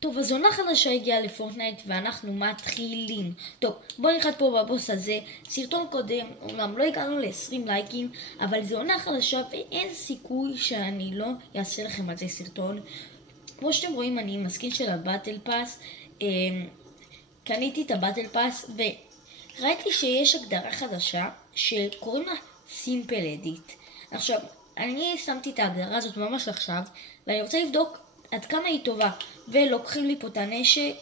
טוב, אז עונה חדשה הגיעה לפורטנייט ואנחנו מתחילים. טוב, בואו נחת פה בבוס הזה. סרטון קודם, אומנם לא הגענו ל-20 לייקים, אבל זה עונה חדשה ואין סיכוי שאני לא אעשה לכם על זה סרטון. כמו שאתם רואים, אני עם הסקין של הבטל פאס. קניתי את הבטל פאס וראיתי שיש הגדרה חדשה שקוראים לה סימפל אדיט. עכשיו, אני שמתי את ההגדרה הזאת ממש עכשיו ואני רוצה לבדוק עד כמה היא טובה. ולוקחים לי פה את הנשק.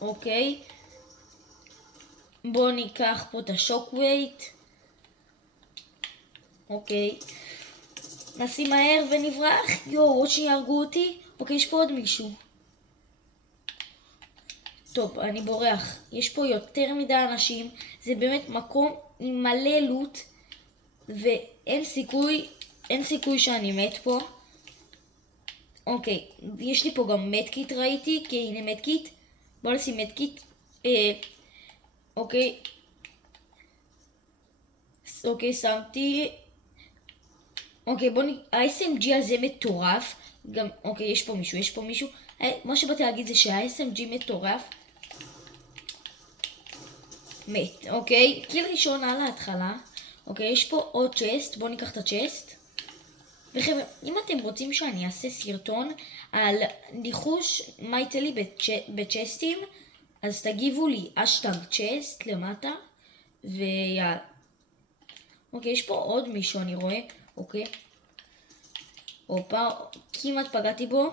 אוקיי, בואו ניקח פה את השוק ווייט. אוקיי, נשים מהר ונברח. עוד שיהרגו אותי. אוקיי, יש פה עוד מישהו. טוב, אני בורח. יש פה יותר מדי אנשים. זה באמת מקום עם מלא לוט ואין סיכוי שאני מת פה. אוקיי, יש לי פה גם מדקיט ראיתי, כי הנה מדקיט. בואו נשים מדקיט. אוקיי, שמתי. אוקיי, ה-SMG הזה מטורף. גם, אוקיי, יש פה מישהו. מה שבאתי להגיד זה שה-SMG מטורף. מת, אוקיי. קיל ראשון על ההתחלה. אוקיי, יש פה עוד צ'סט. בואו ניקח את הצ'סט. וחבר'ה, אם אתם רוצים שאני אעשה סרטון על ניחוש מה ייתן לי בצ'סטים, אז תגיבו לי השטג צ'סט למטה, ויאללה. אוקיי, יש פה עוד מישהו אני רואה, אוקיי. הופה, כמעט פגעתי בו.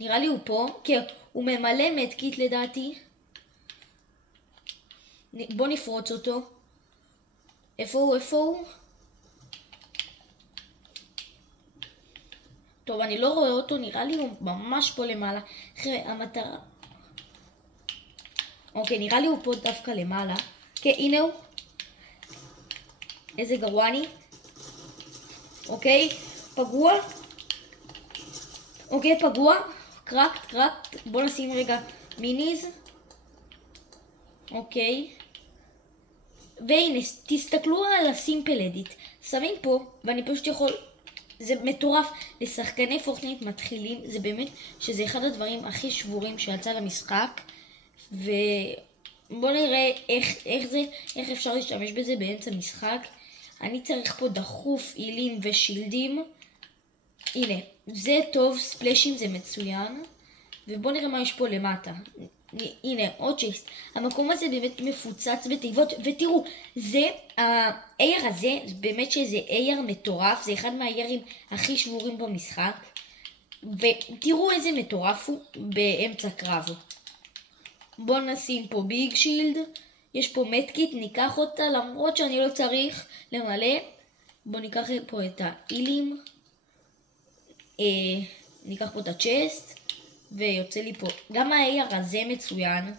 נראה לי הוא פה, כן, הוא ממלא מדקיט לדעתי. בוא נפרוץ אותו. איפה הוא? טוב, אני לא רואה אותו, נראה לי הוא ממש פה למעלה. אחרי המטרה. אוקיי, נראה לי הוא פה דווקא למעלה. כן, הנה הוא. איזה גרוע אני. אוקיי, פגוע. אוקיי, פגוע. קרקט. בוא נשים רגע מיניז. אוקיי. והנה, תסתכלו על הסימפל אדיט. שמים פה, ואני פשוט יכול... זה מטורף לשחקני פורטנייט מתחילים, זה באמת שזה אחד הדברים הכי שבורים שיצא למשחק. ובואו נראה איך אפשר להשתמש בזה באמצע משחק. אני צריך פה דחוף עילים ושילדים. הנה, זה טוב, ספלשים זה מצוין. ובואו נראה מה יש פה למטה. הנה, עוד צ'ייסט. המקום הזה באמת מפוצץ בתיבות, ותראו, זה, האייר הזה, באמת שזה אייר מטורף, זה אחד מהאיירים הכי שבורים במשחק, ותראו איזה מטורף הוא באמצע קרב. בואו נשים פה ביג שילד, יש פה מדקיט, ניקח אותה, למרות שאני לא צריך למלא. בואו ניקח פה את האילים, ניקח פה את הצ'סט, ויוצא לי פה, גם האייר הזה מצוין.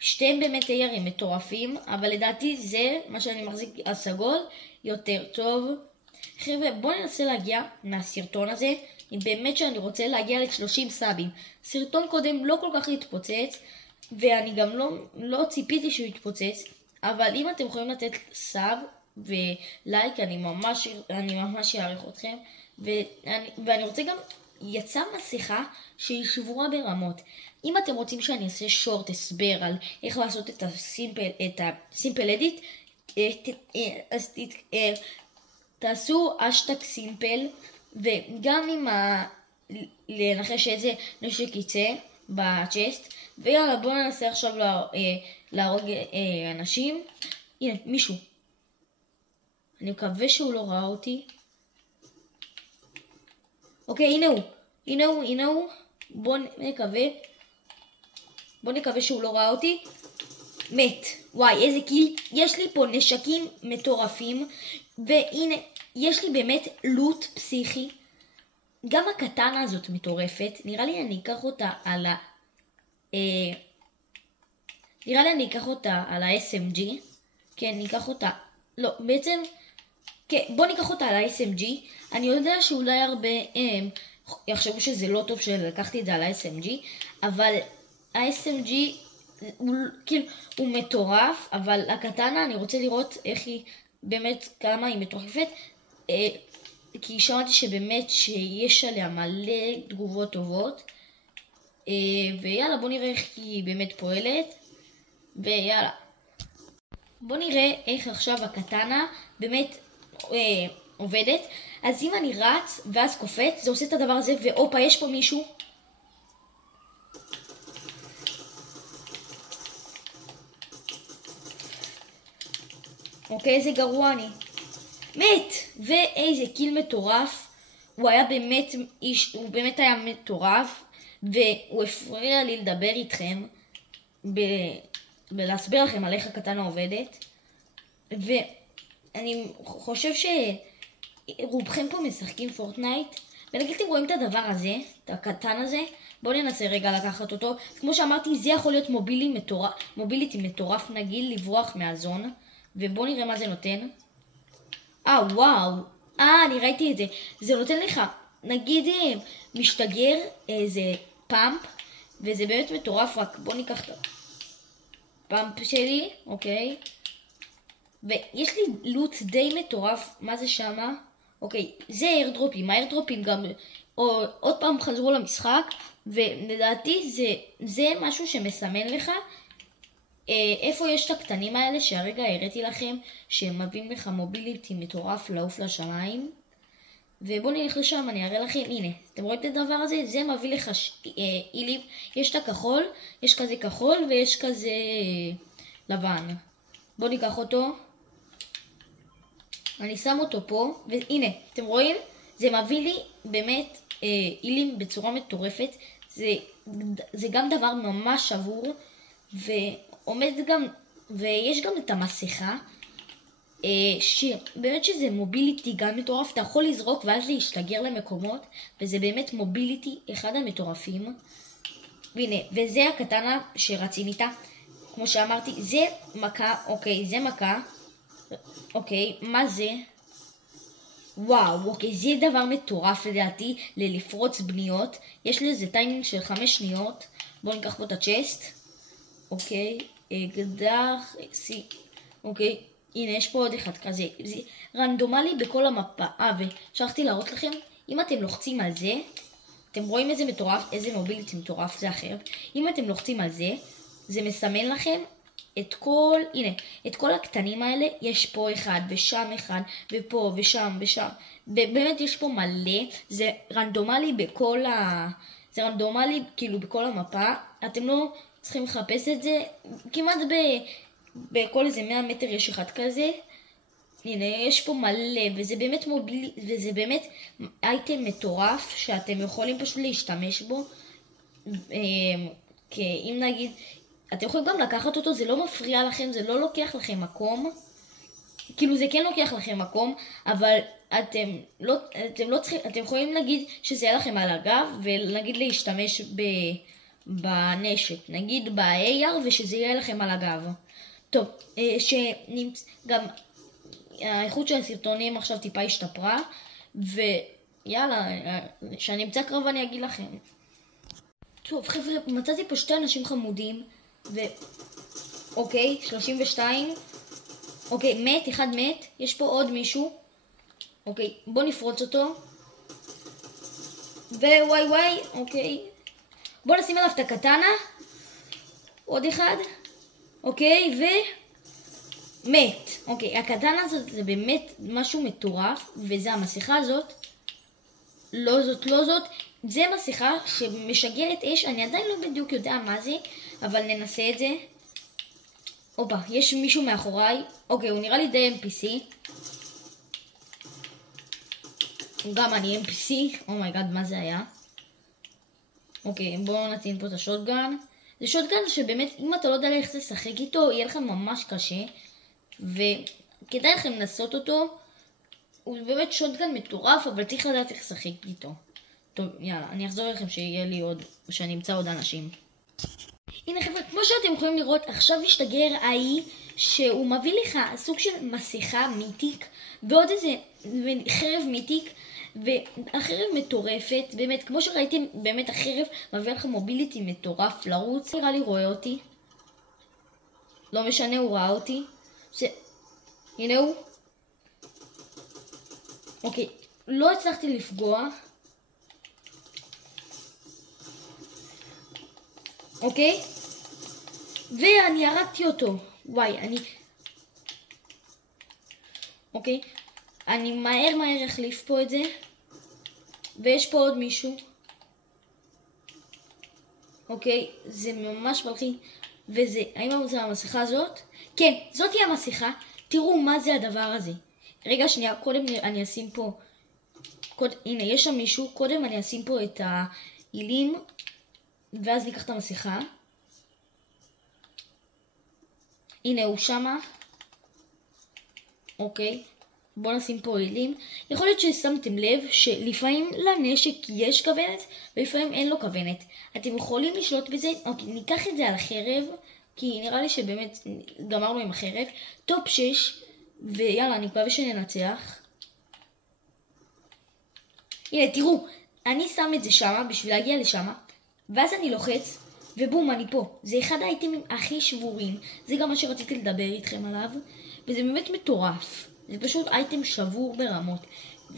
שתיהם באמת איירים מטורפים, אבל לדעתי זה מה שאני מחזיק הסגול יותר טוב. חבר'ה, בואו ננסה להגיע מהסרטון הזה, באמת שאני רוצה להגיע ל-30 סאבים. סרטון קודם לא כל כך התפוצץ, ואני גם לא ציפיתי שהוא יתפוצץ, אבל אם אתם יכולים לתת סאב ולייק, אני ממש אעריך אתכם. ואני רוצה גם, יצא מסכה שהיא שבורה ברמות. אם אתם רוצים שאני אעשה שורט הסבר על איך לעשות את הסימפל אדיט, אז תעשו השטג סימפל, וגם עם לנחש איזה נשק יצא בצ'סט. ויאללה, בואו ננסה עכשיו להרוג אנשים. הנה, מישהו. אני מקווה שהוא לא ראה אותי. אוקיי, הנה הוא. בוא נקווה שהוא לא ראה אותי. מת. וואי, איזה קיל. יש לי פה נשקים מטורפים. והנה, יש לי באמת לוט פסיכי. גם הקטנה הזאת מטורפת. נראה לי אני אקח אותה על ה-SMG. כן, ניקח אותה. לא, בעצם... כן, בוא ניקח אותה על ה-SMG. אני יודע שאולי הרבה יחשבו שזה לא טוב שלקחתי את זה על ה-SMG, אבל ה-SMG הוא מטורף, אבל הקטנה אני רוצה לראות איך היא באמת, כמה היא מטורפת. כי שמעתי שבאמת שיש עליה מלא תגובות טובות. ויאללה, בוא נראה איך היא באמת פועלת. ויאללה. בוא נראה איך עכשיו הקטנה באמת עובדת. אז אם אני רץ ואז קופץ, זה עושה את הדבר הזה, ואופה, יש פה מישהו. אוקיי, איזה גרוע אני. מת! ואיזה קיל מטורף. הוא היה באמת איש, הוא באמת היה מטורף. והוא הפריע לי לדבר איתכם. ולהסביר לכם על איך הקטנה עובדת. ואני חושב שרובכם פה משחקים פורטנייט. ונגיד אתם רואים את הדבר הזה, את הקטן הזה. בואו ננסה רגע לקחת אותו. כמו שאמרתי, זה יכול להיות מוביליטי מטורף, נגיד לברוח מהזון. ובואו נראה מה זה נותן. וואו. אני ראיתי את זה. זה נותן לך, נגיד משתגר איזה פאמפ. וזה באמת מטורף, רק בואו ניקח את הפאמפ שלי, אוקיי. ויש לי לוט די מטורף. מה זה שמה? אוקיי, זה איירדרופים. האיירדרופים גם עוד פעם חזרו למשחק. ולדעתי זה משהו שמסמן לך איפה יש את הקטנים האלה שהרגע הראיתי לכם, שהם מביאים לך מוביליטי מטורף לעוף לשמיים. ובואו נלך לשם, אני אראה לכם. הנה, אתם רואים את הדבר הזה? זה מביא לך אילים. יש את הכחול, יש כזה כחול ויש כזה לבן. בואו ניקח אותו. אני שם אותו פה, והנה, אתם רואים? זה מביא לי באמת אילים בצורה מטורפת. זה גם דבר ממש שבור, ועומד גם, ויש גם את המסכה, שבאמת שזה מוביליטי גם מטורף. אתה יכול לזרוק ואז להשתגר למקומות, וזה באמת מוביליטי אחד המטורפים. והנה, וזה הקטנה שרצים איתה. כמו שאמרתי, זה מכה, אוקיי, זה מכה. אוקיי, מה זה? וואו, אוקיי, זה דבר מטורף לדעתי ללפרוץ בניות. יש לזה טיימינג של 5 שניות. בואו ניקח פה את הצ'סט. אוקיי, אקדח, אוקיי, הנה יש פה עוד אחד כזה. זה רנדומלי בכל המפה. ושכחתי להראות לכם, אם אתם לוחצים על זה, אתם רואים איזה מטורף, איזה מוביליטי מטורף, זה אחר. אם אתם לוחצים על זה, זה מסמן לכם את כל, הנה, את כל הקטנים האלה. יש פה אחד ושם אחד ופה ושם ושם. באמת יש פה מלא. זה רנדומלי זה רנדומלי כאילו בכל המפה. אתם לא צריכים לחפש את זה. כמעט בכל איזה 100 מטר יש אחד כזה. הנה, יש פה מלא, וזה באמת וזה באמת אייטם מטורף שאתם יכולים פשוט להשתמש בו. אם נגיד, אתם יכולים גם לקחת אותו, זה לא מפריע לכם, זה לא לוקח לכם מקום. כאילו זה כן לוקח לכם מקום, אבל אתם לא צריכים, אתם יכולים להגיד שזה יהיה לכם על הגב, ונגיד להשתמש בנשק, נגיד ב-AR, ושזה יהיה לכם על הגב. טוב, גם האיכות של הסרטונים עכשיו טיפה השתפרה, ויאללה, כשאני אמצא קרב אני אגיד לכם. טוב חבר'ה, מצאתי פה 2 אנשים חמודים, אוקיי, 32, אוקיי, אחד מת, יש פה עוד מישהו, אוקיי, בוא נפרוץ אותו, וואי, אוקיי, בוא נשים עליו את הקטנה, עוד אחד, אוקיי, מת. אוקיי, הקטנה הזאת זה באמת משהו מטורף, וזה המסכה הזאת. לא זאת. זה מסכה שמשגרת אש, אני עדיין לא בדיוק יודע מה זה, אבל ננסה את זה. אופה, יש מישהו מאחוריי. אוקיי, הוא נראה לי די NPC. גם אני NPC. אומייגאד, מה זה היה? אוקיי, בואו נתין פה את השוטגן. זה שוטגן שבאמת, אם אתה לא יודע איך לשחק איתו, יהיה לך ממש קשה. וכדאי לכם לנסות אותו. הוא באמת שוטגן מטורף, אבל צריך לדעת איך לשחק איתו. טוב, יאללה, אני אחזור לכם שיהיה לי עוד, שאני אמצא עוד אנשים. הנה חבר'ה, כמו שאתם יכולים לראות, עכשיו השתגר האי שהוא מביא לך סוג של מסכה מיתיק, ועוד איזה חרב מיתיק, והחרב מטורפת, באמת, כמו שראיתם, באמת החרב מביא לך מוביליטי מטורף לרוץ. נראה לי רואה אותי. לא משנה, הוא ראה אותי. הנה הוא. אוקיי, לא הצלחתי לפגוע. אוקיי? ואני הרגתי אותו. וואי, אוקיי? אני מהר אחליף פה את זה. ויש פה עוד מישהו. אוקיי? זה ממש מלחיץ. וזה, האם זה המסכה הזאת? כן, זאת היא המסכה. תראו מה זה הדבר הזה. רגע שנייה, קודם אני אשים פה. הנה, יש שם מישהו. קודם אני אשים פה את העילים. ואז ניקח את המסכה. הנה, הוא שמה. אוקיי. בואו נשים פה עילים. יכול להיות ששמתם לב שלפעמים לנשק יש כוונת ולפעמים אין לו כוונת. אתם יכולים לשלוט בזה. אוקיי, ניקח את זה על החרב, כי נראה לי שבאמת גמרנו עם החרב. טופ 6, ויאללה, אני מקווה שננצח. הנה, תראו, אני שם את זה שמה בשביל להגיע לשמה, ואז אני לוחץ, ובום, אני פה. זה אחד האייטמים הכי שבורים. זה גם מה שרציתי לדבר איתכם עליו, וזה באמת מטורף. זה פשוט אייטם שבור ברמות.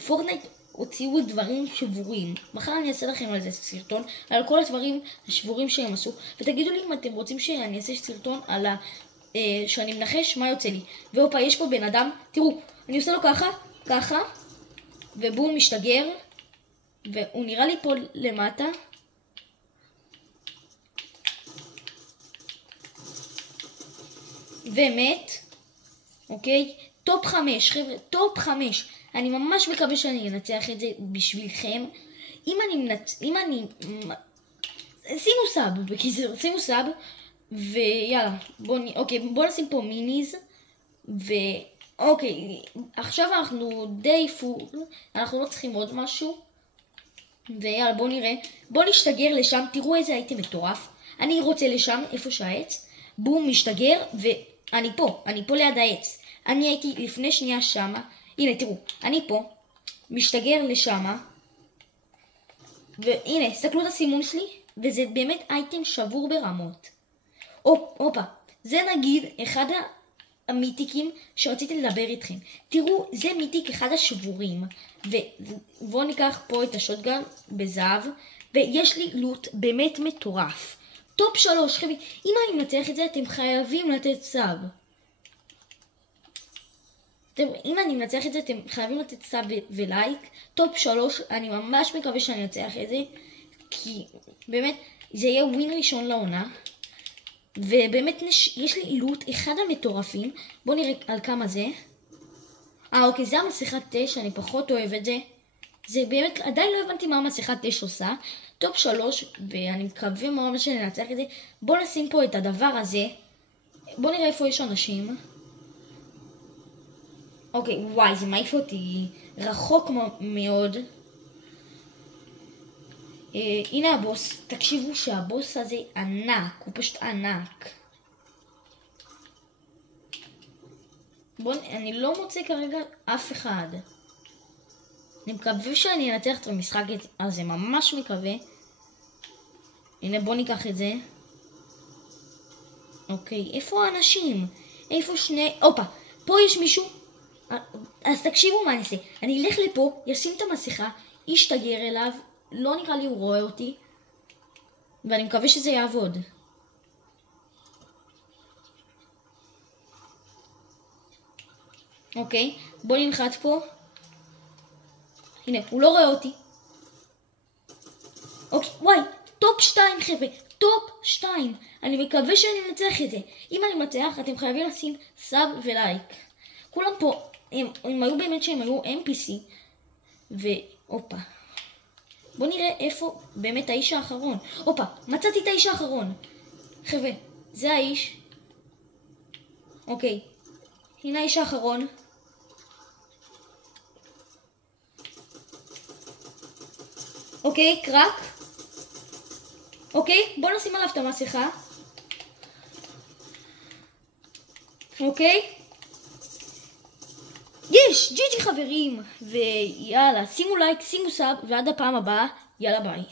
פורטנייט הוציאו דברים שבורים. מחר אני אעשה לכם על זה סרטון, על כל הדברים השבורים שהם עשו. ותגידו לי אם אתם רוצים שאני אעשה סרטון על שאני מנחש מה יוצא לי. ואופה, יש פה בן אדם, תראו, אני עושה לו ככה, ובום, משתגר. והוא נראה לי פה למטה. ומת. אוקיי? טופ 5, חבר'ה, טופ 5. אני ממש מקווה שאני אנצח את זה בשבילכם. שימו סאב, בקיצור, שימו סאב. ויאללה, בואו נשים פה מיניז. אוקיי, עכשיו אנחנו די פול. אנחנו לא צריכים עוד משהו. ויאללה, בואו נראה. בואו נשתגר לשם, תראו איזה הייתם מטורף. אני רוצה לשם, איפה שהעץ. בום, משתגר, ואני פה ליד העץ. אני הייתי לפני שנייה שמה. הנה, תראו, אני פה, משתגר לשמה. והנה, הסתכלו את הסימון שלי, וזה באמת אייטם שבור ברמות. הופה, זה נגיד אחד המיתיקים שרציתי לדבר איתכם. תראו, זה מיתיק אחד השבורים. ובואו ניקח פה את השוטגן בזהב, ויש לי לוט באמת מטורף. טופ 3, חבר'ה, אם אני מנצח את זה, אתם חייבים לתת סאב. אם אני מנצח את זה, אתם חייבים לתת סאב ולייק. טופ 3, אני ממש מקווה שאני אנצח את זה, כי באמת זה יהיה ווין ראשון לעונה. ובאמת יש לי לוט אחד המטורפים. בואו נראה על כמה זה. אוקיי, זה המסכת 9, אני פחות אוהב את זה. זה באמת, עדיין לא הבנתי מה המסכת 9 עושה. טופ 3, ואני מקווה מאוד שננצח את זה. בואו נשים פה את הדבר הזה. בואו נראה איפה יש אנשים. אוקיי, וואי, זה מעיף אותי רחוק מאוד. הנה הבוס. תקשיבו שהבוס הזה ענק, הוא פשוט ענק. אני לא מוצא כרגע אף אחד. אני מקווה שאני אנצח את המשחק הזה, ממש מקווה. הנה, בוא ניקח את זה. אוקיי, איפה האנשים? איפה שני... הופה, פה יש מישהו. אז תקשיבו מה אני אעשה. אני אלך לפה, ישים את המסכה, ישתגר אליו. לא נראה לי הוא רואה אותי. ואני מקווה שזה יעבוד. אוקיי, בוא ננחת פה. הנה, הוא לא רואה אותי. אוקיי, וואי, טופ 2 חבר'ה, טופ 2. אני מקווה שאני אנצח את זה. אם אני מצליח, אתם חייבים לשים סאב ולייק. כולם פה, הם היו באמת שהם היו NPC. והופה. בוא נראה איפה באמת האיש האחרון. הופה, מצאתי את האיש האחרון. חבר'ה, זה האיש. אוקיי, הנה האיש האחרון. אוקיי, קרק. אוקיי, בוא נשים עליו את המסכה. אוקיי. יש, ג'י חברים. ויאללה, שימו לייק, שימו סאב, ועד הפעם הבאה, יאללה ביי.